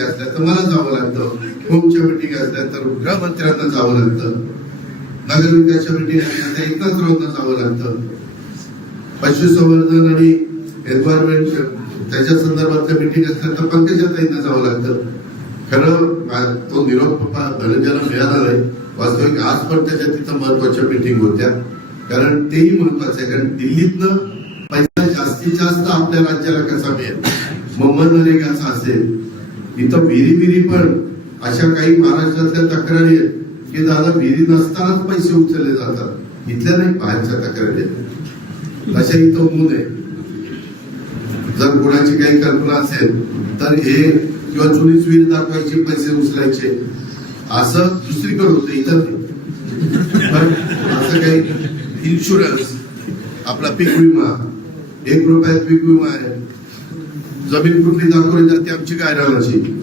असल्या तर मला जावं लागतं. होमच्या मिटिंग असल्या तर गृहमंत्र्यांना जावं लागतं. नगरविकासच्या मिटिंग असल्या तर एकनाथ रावांना जावं लागतं. पशुसंवर्धन आणि एन्व्हायरमेंट त्याच्या संदर्भातल्या मिटिंग असल्या तर पंकजाताईंना जावं लागतं. खरं तो निरोप धनंजयला मिळाला नाही. वास्तविक आज पण त्याच्या तिथं महत्त्वाच्या मिटिंग होत्या. कारण तेही महत्वाचं आहे. कारण दिल्लीतनं पैसा जास्तीत जास्त आपल्या राज्याला कसा मिळेल? मग मनरेगाचा असेल. इथं विहिरी विहिरी पण अशा काही महाराष्ट्रातल्या तक्रारी आहेत की दादा विहिरी नसतानाच पैसे उचलले जातात. इथल्या नाही बाहेरच्या तक्रारी आहेत. तशा इथं होऊ नये. जर कोणाची काही कल्पना असेल तर हे किंवा जुनीच विहीर दाखवायचे पैसे उचलायचे असं दुसरीकडे होतं इथं पण असं काही इन्शुरन्स आपला पीक विमा एक रुपयात पीक विमा आहे जमीन कुठली दाखवली जाते आमची काय